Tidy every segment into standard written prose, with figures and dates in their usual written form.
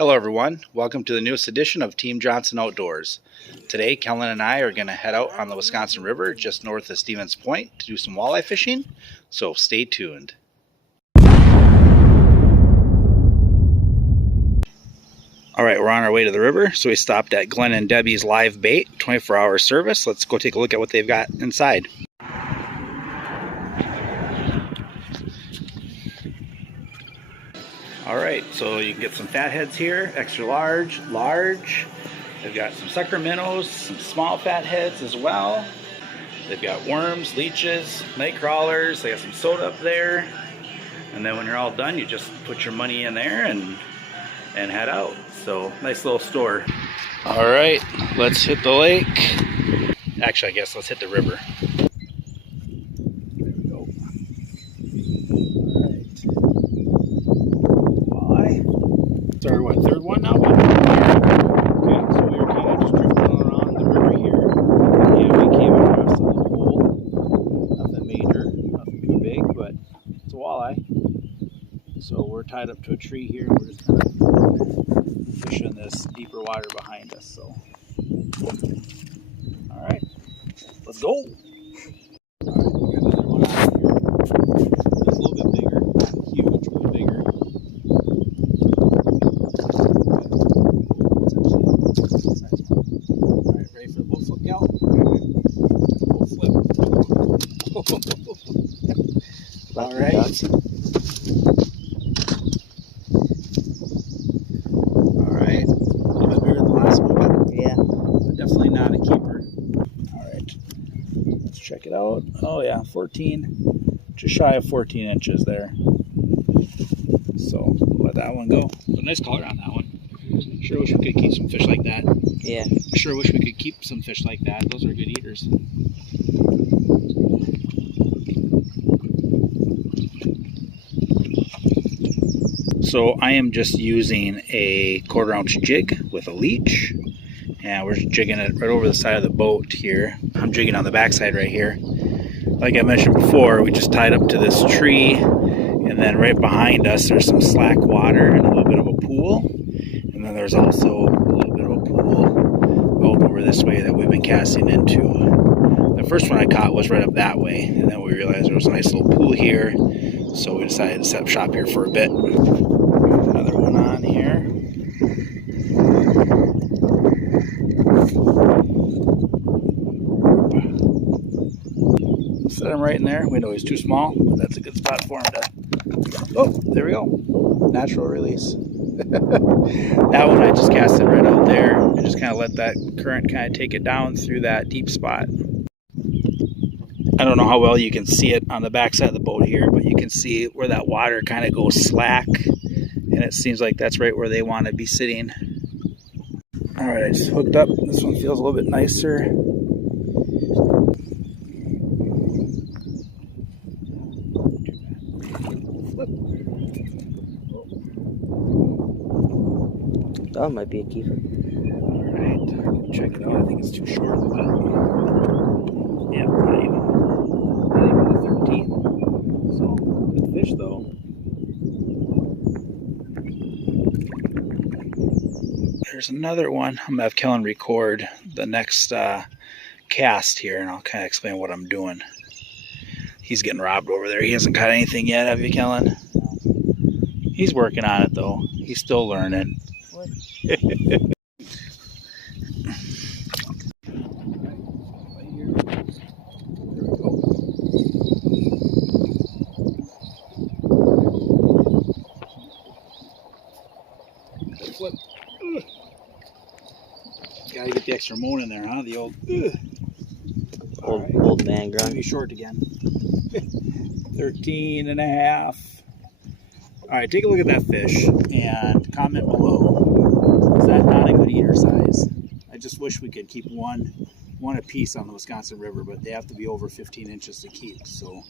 Hello everyone, welcome to the newest edition of Team Johnson Outdoors. Today Kellen and I are going to head out on the Wisconsin River just north of Stevens Point to do some walleye fishing, so stay tuned. Alright, we're on our way to the river, so we stopped at Glenn and Debbie's Live Bait, 24-hour service. Let's go take a look at what they've got inside. Alright, so you can get some fatheads here, extra large, large. They've got some sucker minnows, some small fatheads as well. They've got worms, leeches, night crawlers. They got some soda up there. And then when you're all done, you just put your money in there and head out. So, nice little store. Alright, let's hit the lake. Actually, I guess let's hit the river. Sorry, what, third one now? Okay, so we were kind of just drifting around the river here, and we came across a little hole. Nothing major, nothing too big, but it's a walleye. So we're tied up to a tree here, and we're just kind of fishing this deeper water behind us. So, all right, let's go. All right, we got another one out here. It's a little bit bigger, not huge, but bigger. All right. All right. A little bit bigger than the last one, but yeah, but definitely not a keeper. All right. Let's check it out. Oh yeah, 14, just shy of 14 inches there. So we'll let that one go. A nice color on that one. Sure wish we could keep some fish like that. Yeah. Sure wish we could keep some fish like that. Those are good eaters. So I am just using a 1/4 ounce jig with a leech, and we're jigging it right over the side of the boat here. I'm jigging on the backside right here. Like I mentioned before, we just tied up to this tree, and then right behind us there's some slack water and a little bit of a pool, and then there's also a little bit of a pool out over this way that we've been casting into. The first one I caught was right up that way, and then we realized there was a nice little pool here, so we decided to set up shop here for a bit. Another one on here. Set him right in there. We know he's too small, but that's a good spot for him to... Oh, there we go. Natural release. That one I just cast it right out there and just kind of let that current kind of take it down through that deep spot. I don't know how well you can see it on the backside of the boat here, but you can see where that water kind of goes slack, and it seems like that's right where they want to be sitting. All right, I just hooked up. This one feels a little bit nicer. Flip. That might be a keeper. All right, check it out. I think it's too short, but yeah, not even the 13th. So good fish though. There's another one. I'm gonna have Kellen record the next cast here, and I'll kind of explain what I'm doing. He's getting robbed over there. He hasn't caught anything yet, have you, Kellen? He's working on it though. He's still learning. Flip. Gotta get the extra moan in there, huh? The old old man grunt. Be short again. 13 and a half. Alright, take a look at that fish and comment below. Is that not a good eater size? I just wish we could keep one a piece on the Wisconsin River, but they have to be over 15 inches to keep. So,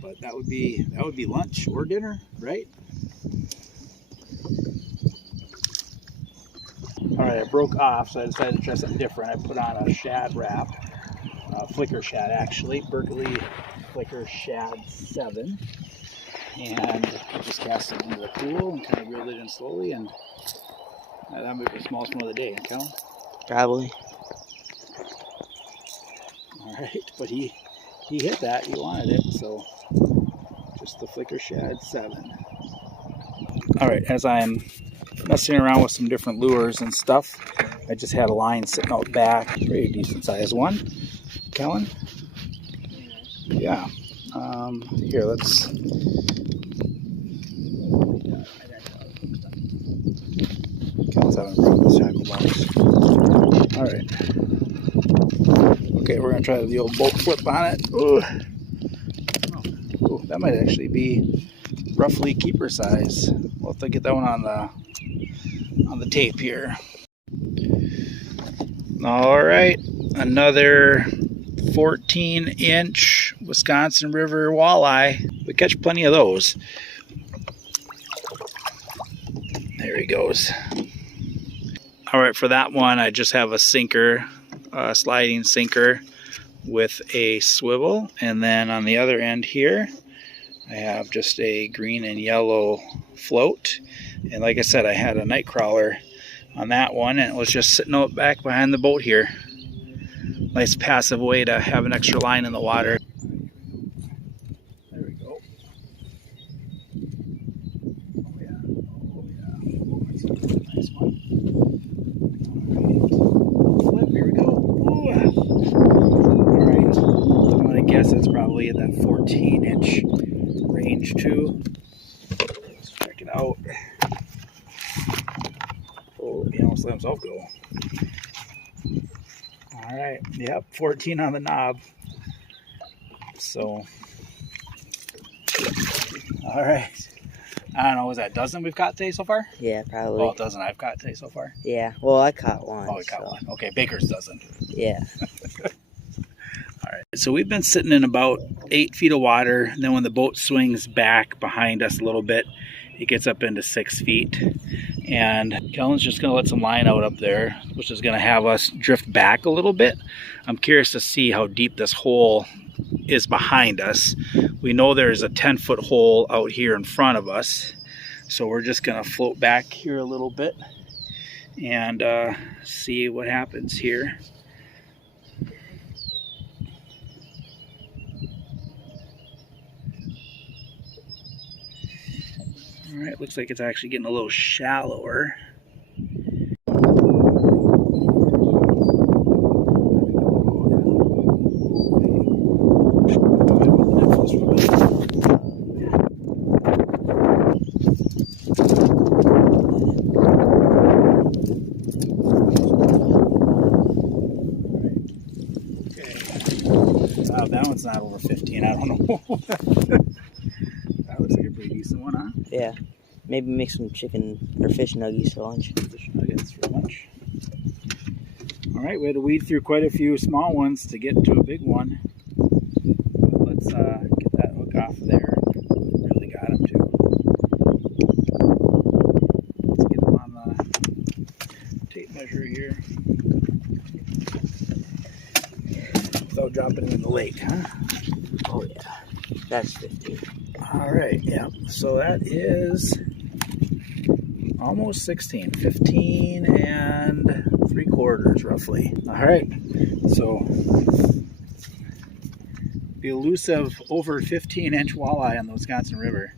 but that would be lunch or dinner, right? Alright, I broke off, so I decided to try something different. I put on a shad wrap, flicker shad actually, Berkeley Flicker Shad 7. And I just cast it into the pool and kind of reeled it in slowly, and That might be the smallest one of the day, Kellen. Probably. All right, but he hit that. He wanted it, so just the flicker shad 7. All right, as I'm messing around with some different lures and stuff, I just had a line sitting out back, pretty decent sized one. Kellen? Yeah. Here, let's. Kellen's having a problem with shackle box. All right. Okay, we're gonna try the old boat flip on it. Ooh. Ooh, that might actually be roughly keeper size. We'll have to get that one on the tape here. All right, another 14-inch Wisconsin River walleye. We catch plenty of those. There he goes. All right, for that one, I just have a sinker, a sliding sinker with a swivel. And then on the other end here, I have just a green and yellow float. And like I said, I had a night crawler on that one, and it was just sitting out back behind the boat here. Nice passive way to have an extra line in the water. There we go. Oh yeah, oh yeah. Oh, that's a nice one. All right. Flip, here we go. Ooh. All right, I'm gonna guess it's probably in that 14-inch range too. Let's check it out. Oh, he almost let himself go. All right, yep, 14 on the knob. So, all right. I don't know, was that a dozen we've caught today so far? Yeah, probably. Oh, a dozen I've caught today so far? Yeah, well, I caught one. Oh, we caught one. Okay, Baker's dozen. Yeah. All right, so we've been sitting in about 8 feet of water, and then when the boat swings back behind us a little bit, it gets up into 6 feet. And Kellen's just gonna let some line out up there, which is gonna have us drift back a little bit. I'm curious to see how deep this hole is behind us. We know there's a 10-foot hole out here in front of us. So we're just gonna float back here a little bit and see what happens here. All right, looks like it's actually getting a little shallower. That one's not over 15, I don't know. That looks like a pretty decent one, huh? Yeah. Maybe make some chicken or fish nuggies for lunch. Fish nuggets for lunch. All right, we had to weed through quite a few small ones to get to a big one. But let's get that hook off of there. Really got him too. Let's get him on the tape measure here. Without dropping him in the lake, huh? Oh yeah, that's 15. All right, yeah, so that is almost 16, 15 and 3/4 roughly. All right, so the elusive over 15-inch walleye on the Wisconsin River.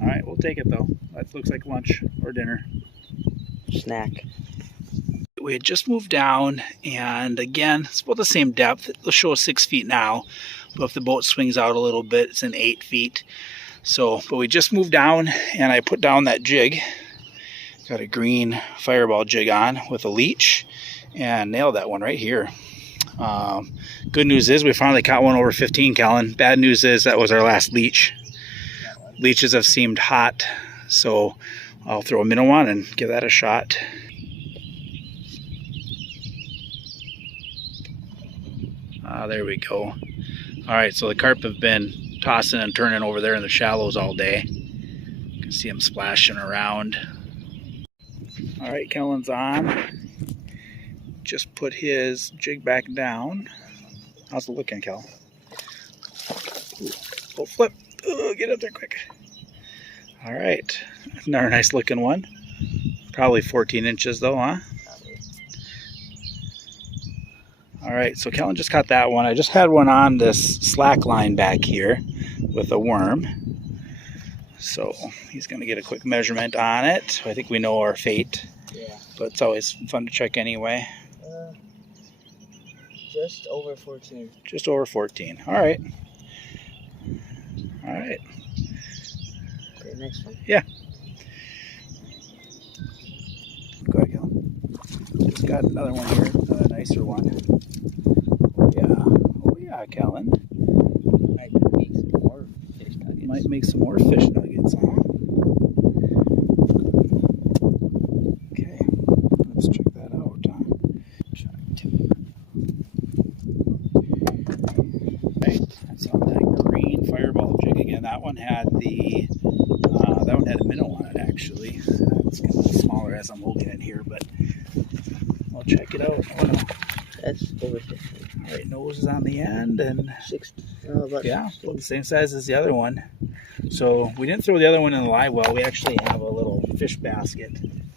All right, we'll take it though. That looks like lunch or dinner. Snack. We had just moved down, and again, it's about the same depth. It'll show 6 feet now, but if the boat swings out a little bit, it's in 8 feet. So, but we just moved down, and I put down that jig. Got a green fireball jig on with a leech, and nailed that one right here. Good news is we finally caught one over 15, Kellen. Bad news is that was our last leech. Leeches have seemed hot, so I'll throw a minnow on and give that a shot. There we go. All right, so the carp have been tossing and turning over there in the shallows all day. You can see them splashing around. All right, Kellen's on. Just put his jig back down. How's it looking, Kel? Ooh, oh, flip. Ooh, get up there quick. All right, another nice looking one. Probably 14 inches though, huh? Probably. All right, so Kellen just caught that one. I just had one on this slack line back here with a worm. So he's going to get a quick measurement on it. I think we know our fate. Yeah. But it's always fun to check anyway. Just over 14. Just over 14. All right. All right. Okay, next one. Yeah. Go ahead, Kellen. Just got another one here, another nicer one. Oh yeah, Kellen. Might make some more fish nuggets. Might make some more fish nuggets, huh? Okay, let's check that out. Right, that's on that green fireball jig again. That one had a minnow on it actually. It's getting a little smaller as I'm holding it here, but I'll check it out. Oh, no. That's over 15. All right, nose is on the end and 60. about the same size as the other one. So we didn't throw the other one in the live well. We actually have a little fish basket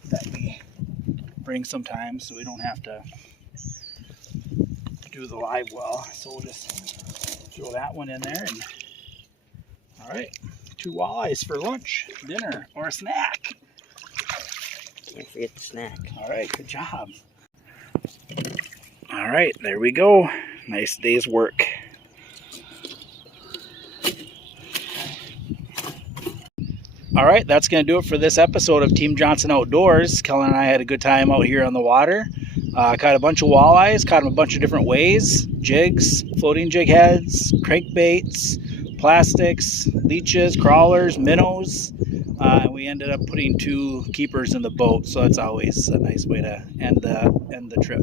that we bring sometimes, so we don't have to do the live well. So we'll just throw that one in there. And all right, 2 walleyes for lunch, dinner, or a snack. Don't forget the snack. All right, good job. All right, there we go. Nice day's work. All right, that's going to do it for this episode of Team Johnson Outdoors. Kellen and I had a good time out here on the water. Caught a bunch of walleyes, caught them a bunch of different ways. Jigs, floating jig heads, crankbaits, plastics, leeches, crawlers, minnows. We ended up putting 2 keepers in the boat, so it's always a nice way to end the trip.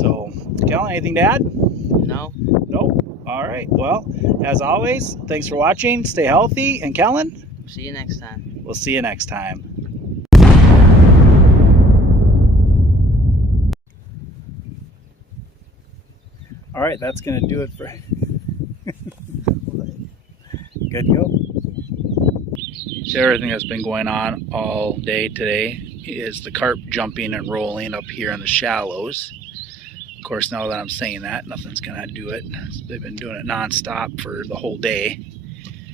So, Kellen, anything to add? No. Nope. All right. Well, as always, thanks for watching. Stay healthy. And Kellen? See you next time. We'll see you next time. All right, that's going to do it for... Good to go. So everything that's been going on all day today is the carp jumping and rolling up here in the shallows. Of course, now that I'm saying that, nothing's going to do it. They've been doing it non-stop for the whole day.